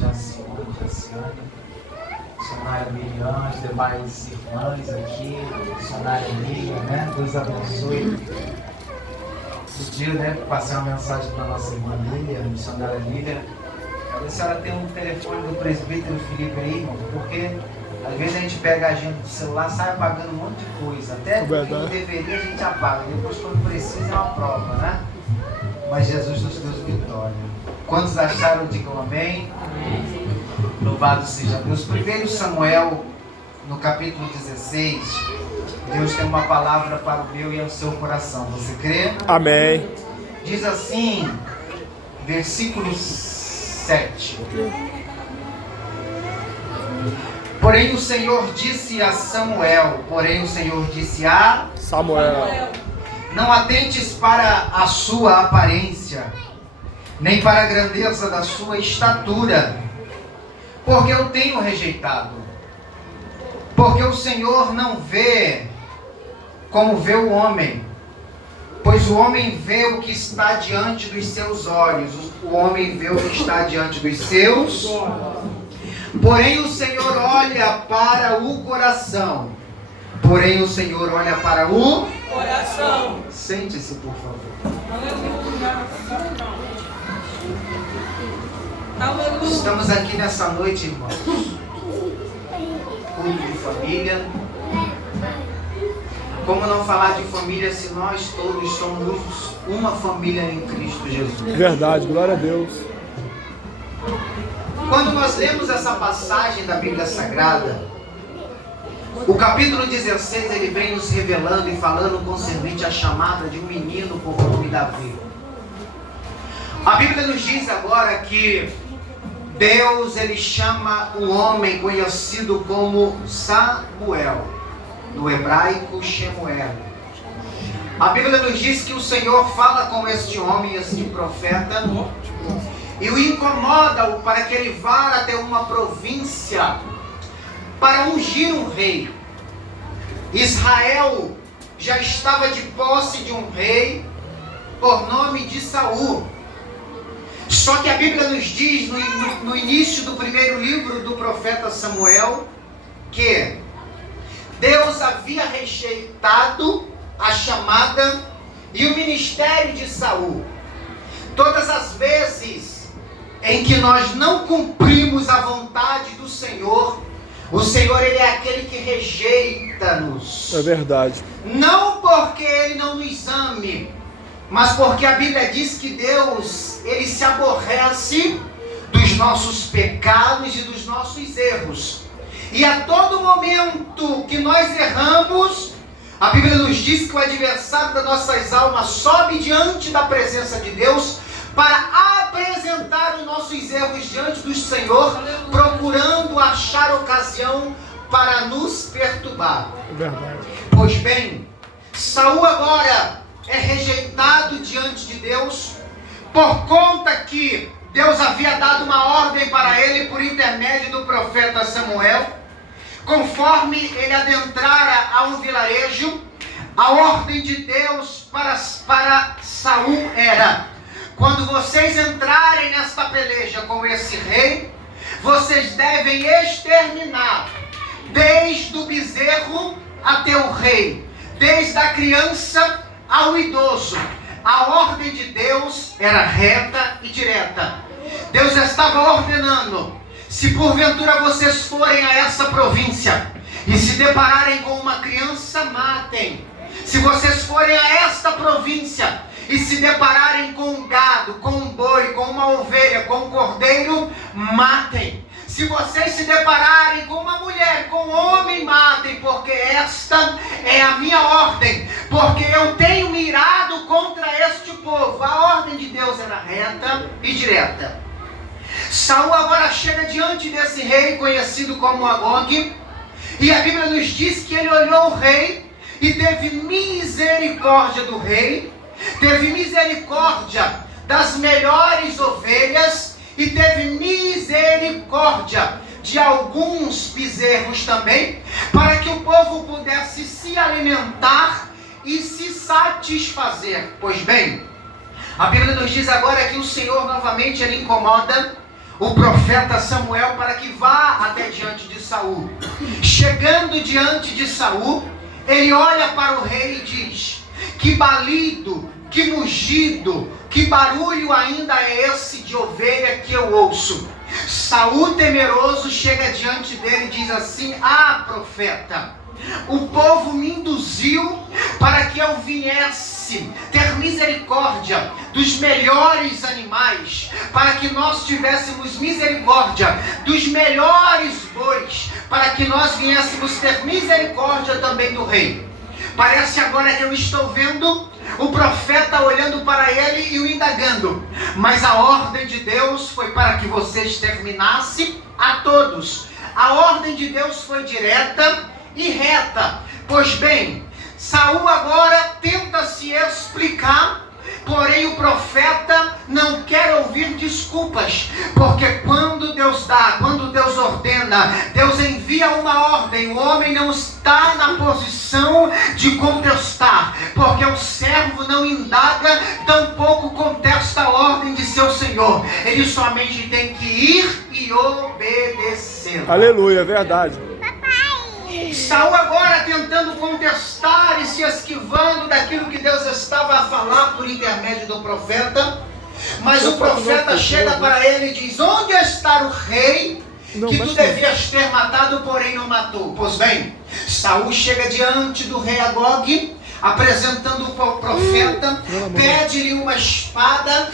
Jaciane, missionária Miriam, as demais irmãs aqui, missionária Miriam, né? Deus abençoe. Pediu, né, passar uma mensagem para a nossa irmã Lília, missionária Lília. A senhora tem um telefone do presbítero Felipe aí, irmão, porque às vezes a gente pega a agenda do celular, sai apagando um monte de coisa. Até que não deveria a gente apaga. Depois, quando precisa, é uma prova, né? Mas Jesus nos deu vitória. Quantos acharam, digam amém. Amém. Louvado seja Deus. 1 Samuel, no capítulo 16, Deus tem uma palavra para o meu e ao seu coração. Você crê? Amém. Diz assim, versículo 7. Porém o Senhor disse a Samuel, Samuel, não atentes para a sua aparência, nem para a grandeza da sua estatura, porque eu tenho rejeitado. Porque o Senhor não vê como vê o homem, pois o homem vê o que está diante dos seus olhos, o homem vê o que está diante dos seus olhos. Porém o Senhor olha para o coração. Porém o Senhor olha para o coração. Sente-se, por favor. Estamos aqui nessa noite, irmãos. Culto de família. Como não falar de família se nós todos somos uma família em Cristo Jesus? Verdade, glória a Deus. Quando nós lemos essa passagem da Bíblia Sagrada, o capítulo 16, ele vem nos revelando e falando concernente à chamada de um menino por nome Davi. A Bíblia nos diz agora que Deus, ele chama um homem conhecido como Samuel, no hebraico Shemuel. A Bíblia nos diz que o Senhor fala com este homem, este profeta, e o incomoda para que ele vá até uma província para ungir um rei. Israel já estava de posse de um rei por nome de Saul. Só que a Bíblia nos diz no início do primeiro livro do profeta Samuel que Deus havia rejeitado a chamada e o ministério de Saul. Todas as vezes em que nós não cumprimos a vontade do Senhor, o Senhor, ele é aquele que rejeita-nos. É verdade. Não porque ele não nos ame, mas porque a Bíblia diz que Deus, ele se aborrece dos nossos pecados e dos nossos erros. E a todo momento que nós erramos, a Bíblia nos diz que o adversário das nossas almas sobe diante da presença de Deus para apresentar os nossos erros diante do Senhor, procurando achar ocasião para nos perturbar. Verdade. Pois bem, Saul agora é rejeitado diante de Deus, por conta que Deus havia dado uma ordem para ele por intermédio do profeta Samuel. Conforme ele adentrara a um vilarejo, a ordem de Deus para Saul era: quando vocês entrarem nesta peleja com esse rei, vocês devem exterminar desde o bezerro até o rei, desde a criança ao idoso. A ordem de Deus era reta e direta. Deus estava ordenando: se porventura vocês forem a essa província e se depararem com uma criança, matem. Se vocês forem a esta província e se depararem com um gado, com um boi, com uma ovelha, com um cordeiro, matem. Se vocês se depararem com uma mulher, com um homem, matem, porque esta é a minha ordem, porque eu tenho mirado contra este povo. A ordem de Deus era reta e direta. Saul agora chega diante desse rei conhecido como Agog, e a Bíblia nos diz que ele olhou o rei e teve misericórdia do rei, teve misericórdia das melhores ovelhas e teve misericórdia de alguns bezerros também, para que o povo pudesse se alimentar e se satisfazer. Pois bem, a Bíblia nos diz agora que o Senhor novamente ele incomoda o profeta Samuel para que vá até diante de Saul. Chegando diante de Saul, ele olha para o rei e diz: que balido, que mugido, que barulho ainda é esse de ovelha que eu ouço? Saul, temeroso, chega diante dele e diz assim: ah, profeta, o povo me induziu para que eu viesse ter misericórdia dos melhores animais, para que nós tivéssemos misericórdia dos melhores bois, para que nós viéssemos ter misericórdia também do rei. Parece agora que eu estou vendo o profeta olhando para ele e o indagando, mas a ordem de Deus foi para que você exterminasse a todos. A ordem de Deus foi direta e reta. Pois bem, Saul agora tenta se explicar, porém o profeta não quer ouvir desculpas, porque quando Deus dá, quando Deus ordena, Deus envia uma ordem, o homem não está na posição de contestar, porque o servo não indaga, tampouco contesta a ordem de seu Senhor, ele somente tem que ir e obedecer. Aleluia, verdade. Saul agora tentando contestar e se esquivando daquilo que Deus estava a falar por intermédio do profeta, mas o profeta chega para ele e diz: onde está o rei que tu devias ter matado, porém não matou? Pois bem, Saul chega diante do rei Agog, apresentando o profeta, pede-lhe uma espada,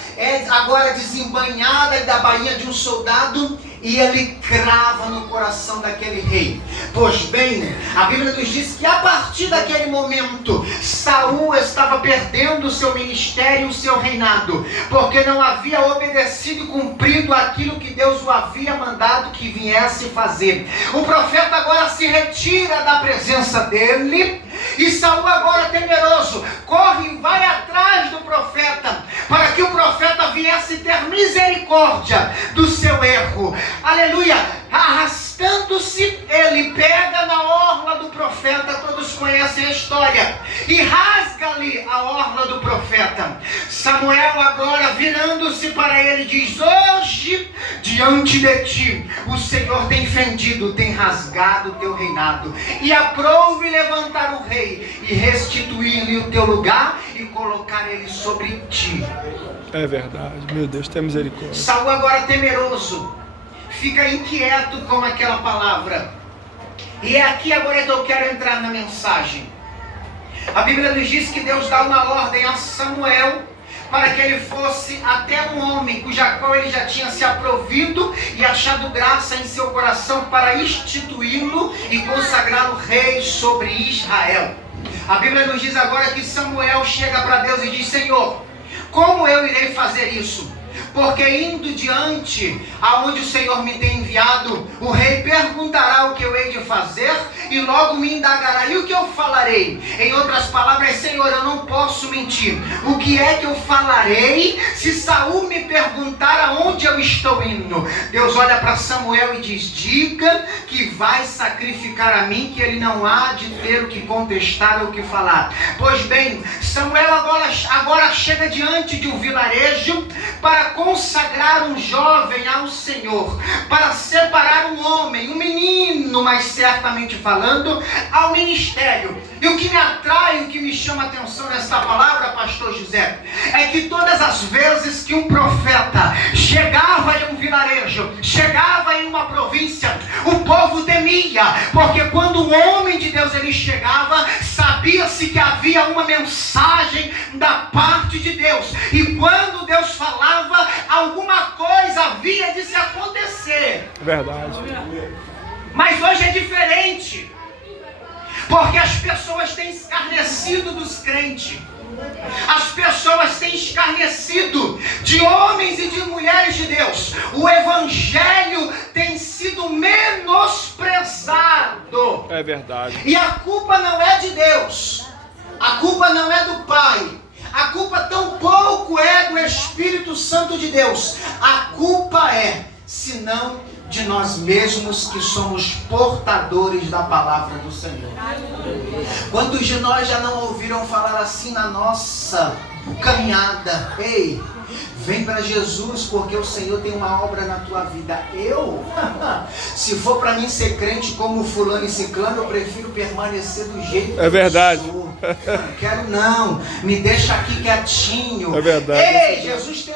agora desembainhada da bainha de um soldado, e ele crava no coração daquele rei. Pois bem, a Bíblia nos diz que a partir daquele momento, Saul estava perdendo o seu ministério, o seu reinado, porque não havia obedecido e cumprido aquilo que Deus o havia mandado que viesse fazer. O profeta agora se retira da presença dele, e Saul agora temeroso, corre e vai atrás do profeta, para que o profeta viesse ter misericórdia do seu erro. Aleluia! Arrastando-se, ele pega na orla do profeta, todos conhecem a história, e rasga-lhe a orla do profeta. Samuel agora, virando-se para ele, diz: hoje, diante de ti, o Senhor tem fendido, tem rasgado o teu reinado, e aprouve levantar o rei, e restituir-lhe o teu lugar, e colocar ele sobre ti. É verdade, meu Deus, tem misericórdia. Saul agora temeroso, fica inquieto com aquela palavra. E é aqui agora que eu quero entrar na mensagem. A Bíblia nos diz que Deus dá uma ordem a Samuel para que ele fosse até um homem cuja qual ele já tinha se aprovido e achado graça em seu coração para instituí-lo e consagrá-lo rei sobre Israel. A Bíblia nos diz agora que Samuel chega para Deus e diz: Senhor, como eu irei fazer isso? Porque indo diante aonde o Senhor me tem enviado, o rei perguntará o que eu hei de fazer e logo me indagará: e o que eu falarei? Em outras palavras, Senhor, eu não posso mentir. O que é que eu falarei se Saul me perguntar aonde eu estou indo? Deus olha para Samuel e diz: diga que vai sacrificar a mim, que ele não há de ter o que contestar ou o que falar. Pois bem, Samuel agora chega diante de um vilarejo para consagrar um jovem ao Senhor, para separar um homem, um menino, mais certamente falando, ao ministério. E o que me atrai, o que me chama a atenção nessa palavra, pastor José, é que todas as vezes que um profeta chegava em um vilarejo, chegava em uma província, o povo temia, porque quando um homem de Deus ele chegava, sabia-se que havia uma mensagem da parte de Deus, e quando Deus falava, alguma coisa havia de se acontecer. Verdade. Mas hoje é diferente, porque as pessoas têm escarnecido dos crentes. As pessoas têm escarnecido de homens e de mulheres de Deus. O evangelho tem sido menosprezado. É verdade. E a culpa não é de Deus, a culpa não é do Pai, a culpa tampouco é do Espírito Santo de Deus. A culpa é, senão, de nós mesmos que somos portadores da palavra do Senhor. Quantos de nós já não ouviram falar assim na nossa caminhada? Ei, Vem para Jesus, porque o Senhor tem uma obra na tua vida. Eu? Se for para mim ser crente como fulano e ciclano, eu prefiro permanecer do jeito que É verdade. eu sou. Não quero não. Me deixa aqui quietinho. É verdade. Ei, Jesus tem